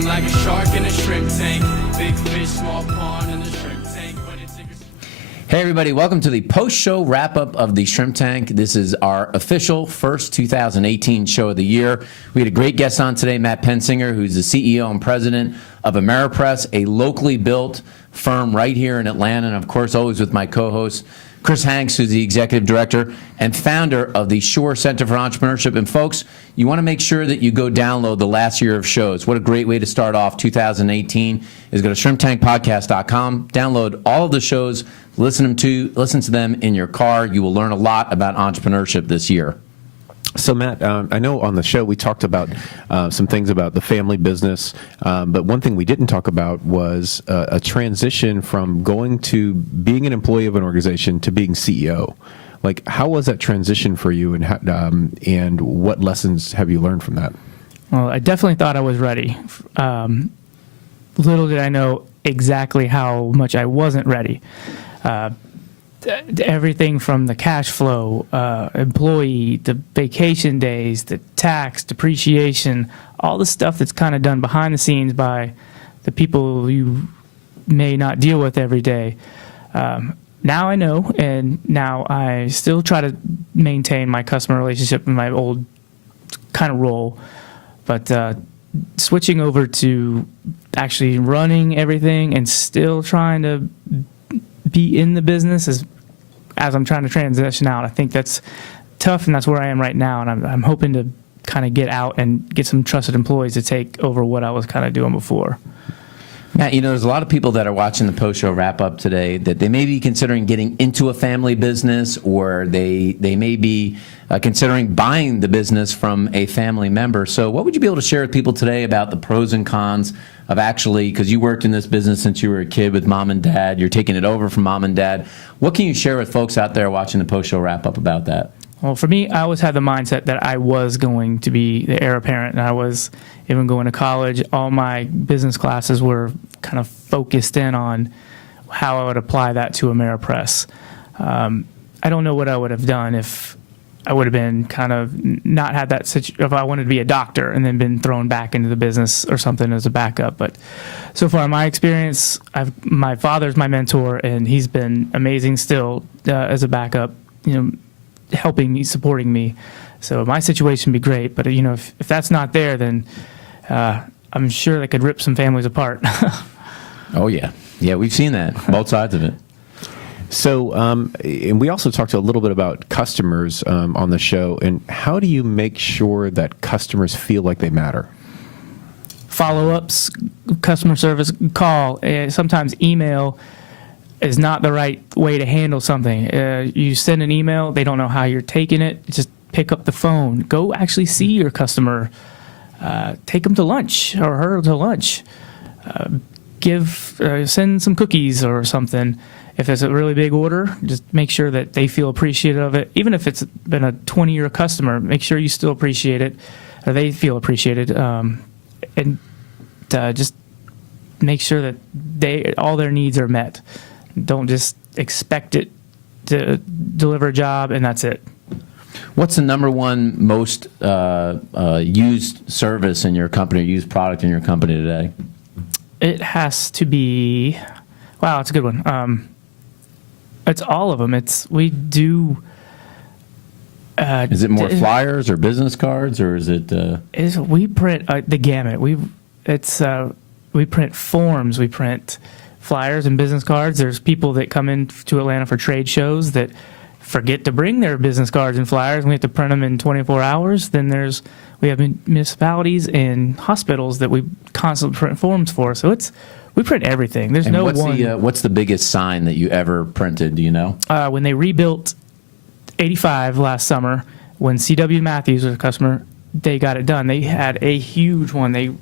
Swimming like a shark in a shrimp tank. Big fish, small pond in the shrimp tank. Hey everybody, welcome to the post-show wrap-up of the Shrimp Tank. This is our official first 2018 show of the year. We had a great guest on today, Matt Pensinger, who's the CEO and president of AmeriPRESS, a locally built firm right here in Atlanta, and of course always with my co-host, Chris Hanks, who's the executive director and founder of the Shore Center for Entrepreneurship. And folks, you want to make sure that you go download the last year of shows. What a great way to start off 2018 is go to shrimptankpodcast.com, download all of the shows, listen to them in your car. You will learn a lot about entrepreneurship this year. So, Matt, I know on the show we talked about some things about the family business, but one thing we didn't talk about was a transition from going to being an employee of an organization to being CEO. Like, how was that transition for you, and what lessons have you learned from that? Well, I definitely thought I was ready. Little did I know exactly how much I wasn't ready. Everything from the cash flow, employee, the vacation days, the tax, depreciation, all the stuff that's kind of done behind the scenes by the people you may not deal with every day. Now I know, and now I still try to maintain my customer relationship in my old kind of role, but switching over to actually running everything and still trying to be in the business as I'm trying to transition out. I think that's tough, and that's where I am right now, and I'm hoping to kind of get out and get some trusted employees to take over what I was kind of doing before. Matt, you know, there's a lot of people that are watching the post-show wrap-up today that they may be considering getting into a family business, or they may be considering buying the business from a family member. So what would you be able to share with people today about the pros and cons of actually, because you worked in this business since you were a kid with mom and dad, you're taking it over from mom and dad. What can you share with folks out there watching the post-show wrap-up about that? Well, for me, I always had the mindset that I was going to be the heir apparent, and I was even going to college. All my business classes were kind of focused in on how I would apply that to AmeriPRESS. I don't know what I would have done if I would have been kind of not had that if I wanted to be a doctor and then been thrown back into the business or something as a backup. But so far, in my experience, my father's my mentor, and he's been amazing still as a backup, you know, helping me, supporting me. So my situation would be great, but you know, if that's not there, then I'm sure that could rip some families apart. Oh yeah, we've seen that, both sides of it. So, and we also talked a little bit about customers on the show, and how do you make sure that customers feel like they matter? Follow-ups, customer service, call, sometimes email is not the right way to handle something. You send an email, they don't know how you're taking it, just pick up the phone. Go actually see your customer. Take them to lunch or her to lunch. Send some cookies or something. If it's a really big order, just make sure that they feel appreciative of it. Even if it's been a 20-year customer, make sure you still appreciate it, or they feel appreciated. And just make sure that all their needs are met. Don't just expect it to deliver a job and that's it. What's the number one most used service in your company, or used product in your company today? It has to be, wow, it's a good one. It's all of them. Is it more flyers or business cards, or is it? We print the gamut. We print forms. We print flyers and business cards. There's people that come in to Atlanta for trade shows that forget to bring their business cards and flyers, and we have to print them in 24 hours. Then we have municipalities and hospitals that we constantly print forms for. So we print everything. There's no one. What's the biggest sign that you ever printed? Do you know? When they rebuilt 85 last summer, when C.W. Matthews was a customer, they got it done. They had a huge one. They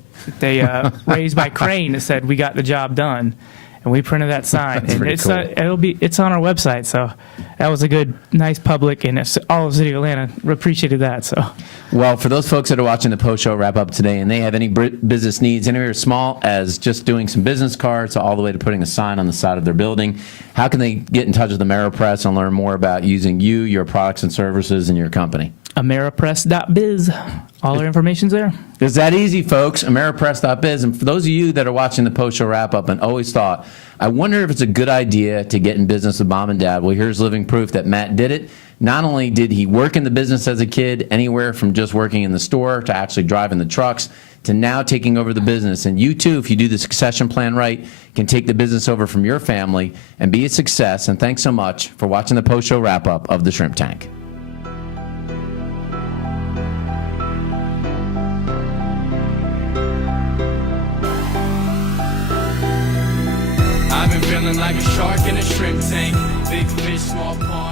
raised by crane that said, "We got the job done." And we printed that sign. That's pretty cool. It's on our website. So that was a good, nice public, and all of the city of Atlanta appreciated that. So, well, for those folks that are watching the post show wrap up today, and they have any business needs, anywhere as small as just doing some business cards, all the way to putting a sign on the side of their building, how can they get in touch with AmeriPRESS and learn more about using you, your products and services, and your company? AmeriPRESS.biz. All our information's there. It's that easy, folks. AmeriPRESS.biz. And for those of you that are watching the post show wrap up and always thought, I wonder if it's a good idea to get in business with mom and dad. Well, here's living proof that Matt did it. Not only did he work in the business as a kid, anywhere from just working in the store to actually driving the trucks to now taking over the business. And you too, if you do the succession plan right, can take the business over from your family and be a success. And thanks so much for watching the post show wrap up of the Shrimp Tank. I've been feeling like a shark in a shrimp tank. Big fish, small pond.